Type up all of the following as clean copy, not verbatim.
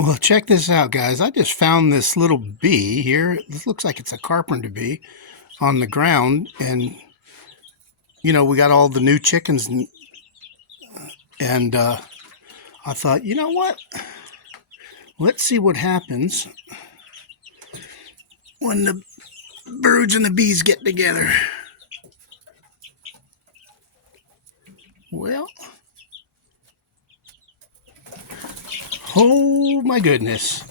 Well, check this out, guys. I just found this little bee here. This looks like it's a carpenter bee on the ground. And, we got all the new chickens. And I thought, you know what? Let's see what happens when the birds and the bees get together. Well, oh my goodness.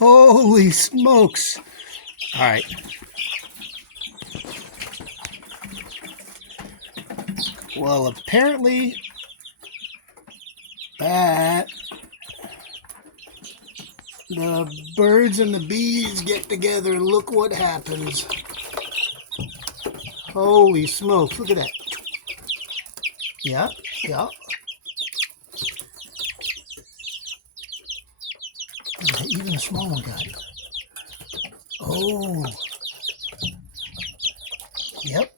Holy smokes. All right. Well, apparently that the birds and the bees get together and look what happens. Holy smokes, look at that. Yeah. Even a small one got it. Oh. Yep.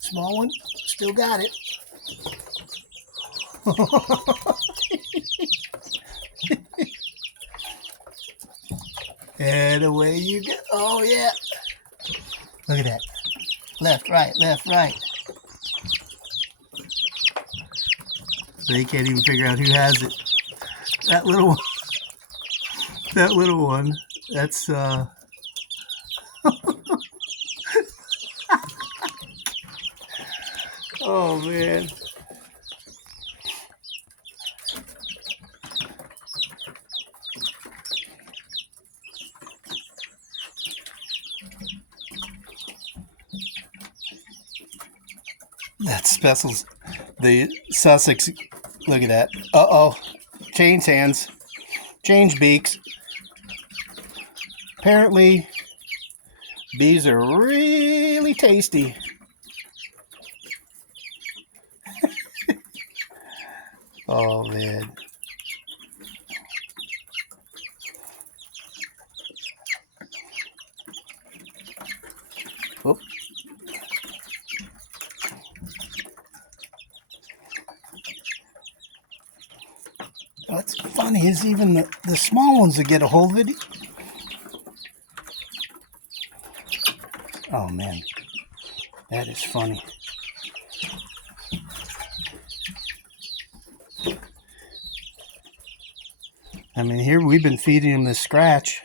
Small one still got it. And away you go. Oh, yeah. Look at that. Left, right, left, right. They can't even figure out who has it. That little one. That little one. That's, oh, man. That's Speckled. The Sussex. Look at that. Uh-oh. Change hands. Change beaks. Apparently, bees are really tasty. Oh, man. Whoop. What's funny is even the small ones that get a hold of it. Oh, man. That is funny. I mean, here we've been feeding them this scratch,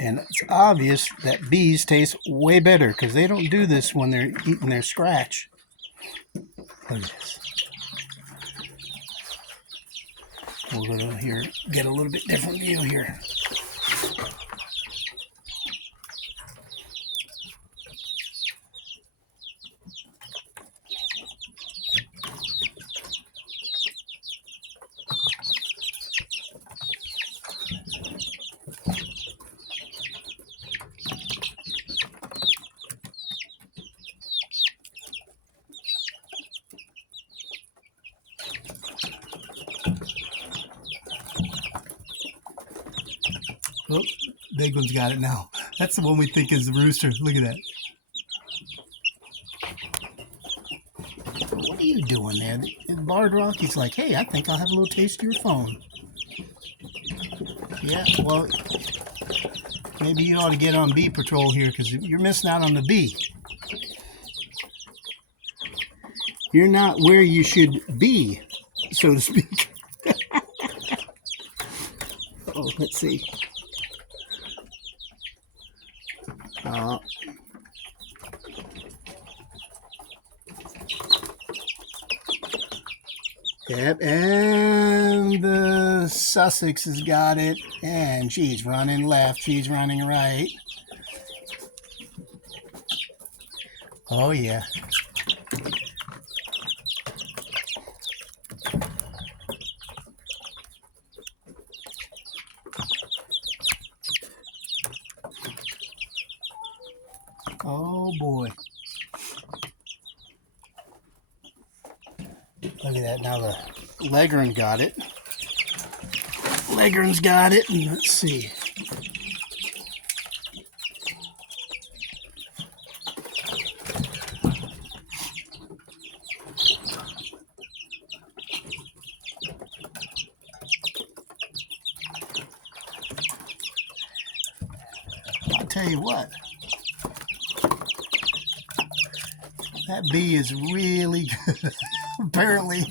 and it's obvious that bees taste way better because they don't do this when they're eating their scratch. Look at this. We're going to here get a little bit different view here. Oh, big one's got it now. That's the one we think is the rooster. Look at that. What are you doing there? And Bard Rocky's like, hey, I think I'll have a little taste of your phone. Yeah, well, maybe you ought to get on bee patrol here because you're missing out on the bee. You're not where you should be, so to speak. Oh, let's see. Yep, and the Sussex has got it, and she's running left, she's running right. Oh, yeah. Oh, boy. Look at that. Now the Leghorn got it. Leghorn's got it. And let's see. tell you what, that bee is really good. Apparently,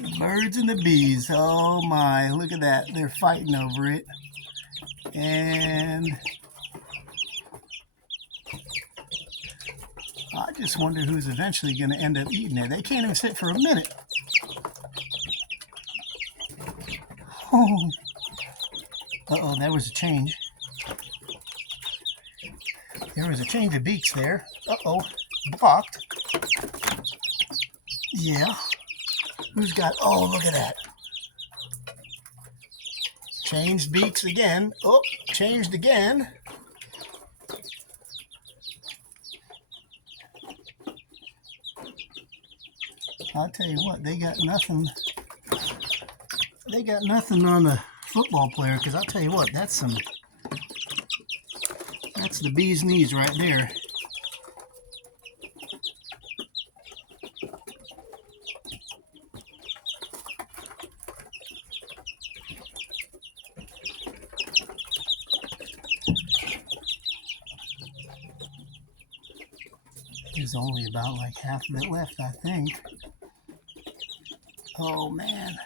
the birds and the bees, oh my, look at that. They're fighting over it. And I just wonder who's eventually going to end up eating it. They can't even sit for a minute. Oh, uh-oh, there was a change. There was a change of beaks there. Uh-oh, blocked. Yeah. Who's got, oh, look at that. Changed beaks again. Oh, changed again. I'll tell you what, they got nothing. They got nothing on the football player, because I'll tell you what, that's the bee's knees right there. There's only about like half of it left, I think. Oh man.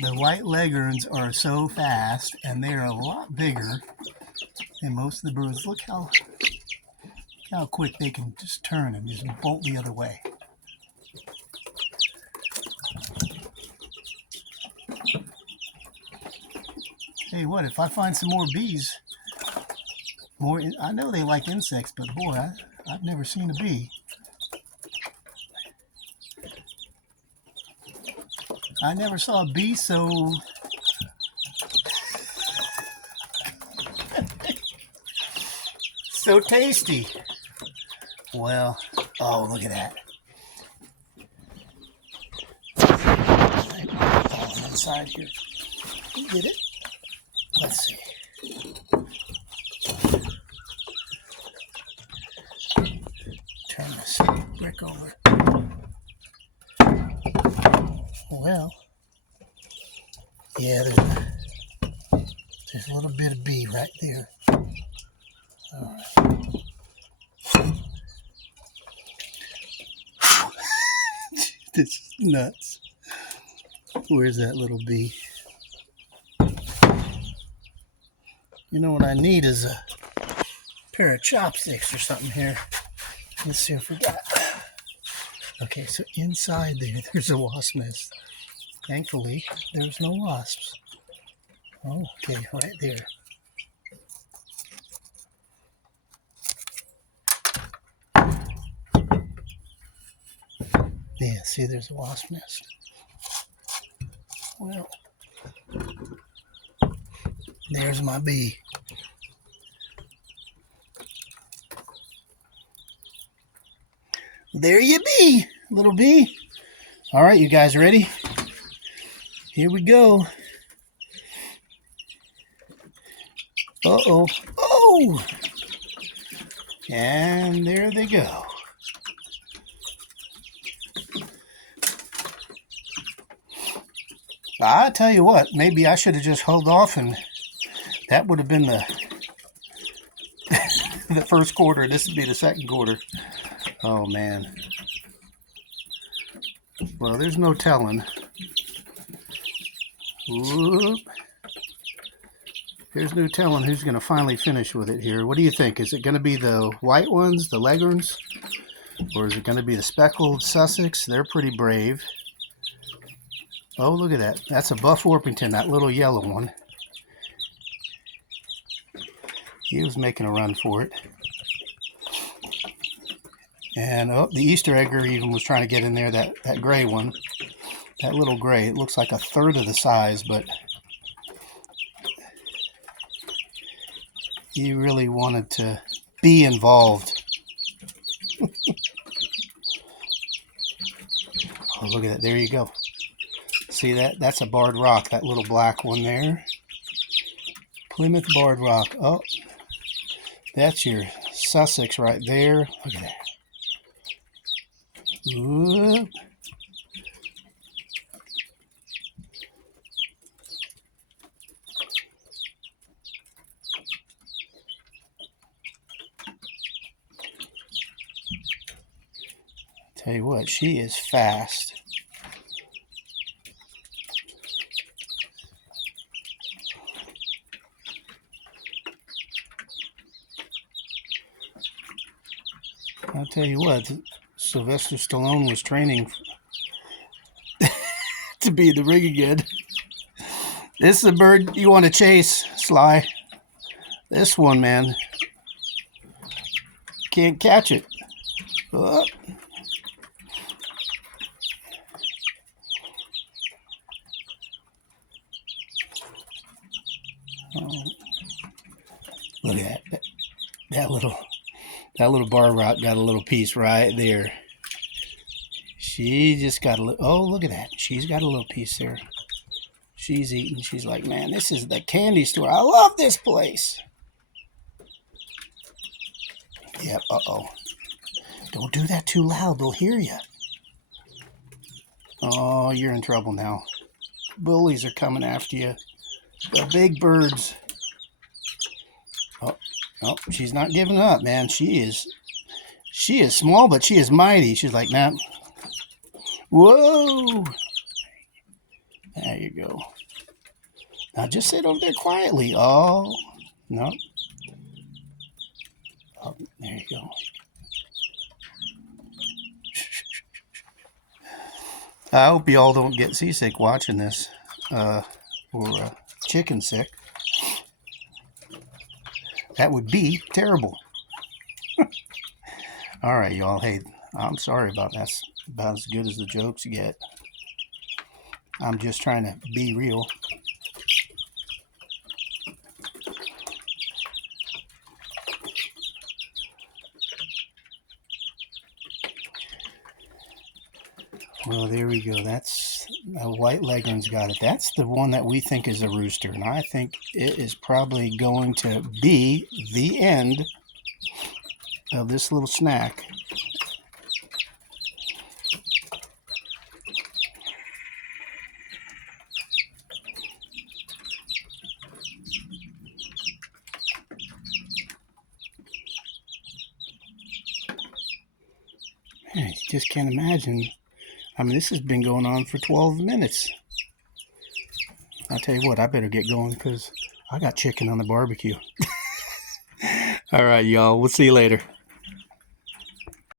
The white leghorns are so fast, and they're a lot bigger than most of the birds. Look how quick they can just turn and just bolt the other way. Tell you what, if I find some more bees, I know they like insects, but boy, I've never seen a bee. I never saw a bee so so tasty. Well, oh, look at that. On the side here. Get it? Let's see. Turn this brick over. Well, yeah, there's a little bit of bee right there. All right. This is nuts. Where's that little bee? You know what I need is a pair of chopsticks or something here. Let's see if we got. Okay, so inside there's a wasp nest. Thankfully, there's no wasps. Okay, right there. Yeah, see, there's a wasp nest. Well, there's my bee. There you be, little bee. All right, you guys ready? Here we go. Uh-oh. Oh! And there they go. I tell you what, maybe I should have just held off, and that would have been the the first quarter. This would be the second quarter. Oh man. Well, there's no telling. Whoop. There's no telling who's going to finally finish with it here. What do you think? Is it going to be the white ones, the Leghorns? Or is it going to be the Speckled Sussex? They're pretty brave. Oh, look at that. That's a buff Orpington, that little yellow one. He was making a run for it. And oh, the Easter egger even was trying to get in there, that gray one. That little gray. It looks like a third of the size, but he really wanted to be involved. Oh, look at that. There you go. See that? That's a barred rock, that little black one there. Plymouth barred rock. Oh, that's your Sussex right there. Look at that. Whoop. Tell you what, she is fast. I'll tell you what, Sylvester Stallone was training to be the ring again. This is a bird you want to chase, Sly. This one, man, can't catch it. Oh. Oh. Look at that. That little bar rock got a little piece right there. She just got a little, oh, look at that. She's got a little piece there. She's eating. She's like, man, this is the candy store. I love this place. Yep, uh-oh. Don't do that too loud. They'll hear you. Oh, you're in trouble now. Bullies are coming after you. The big birds. Oh, she's not giving up, man. She is small, but she is mighty. She's like, nah. Whoa. There you go. Now just sit over there quietly. Oh, no. Oh, there you go. I hope you all don't get seasick watching this, or chicken sick. That would be terrible. All right, y'all. Hey, I'm sorry about that. That's about as good as the jokes get. I'm just trying to be real. Well, there we go. That's a white Leghorn's got it. That's the one that we think is a rooster, and I think it is probably going to be the end of this little snack. Man, you just can't imagine. I mean, this has been going on for 12 minutes. I'll tell you what, I better get going because I got chicken on the barbecue. All right, y'all. We'll see you later.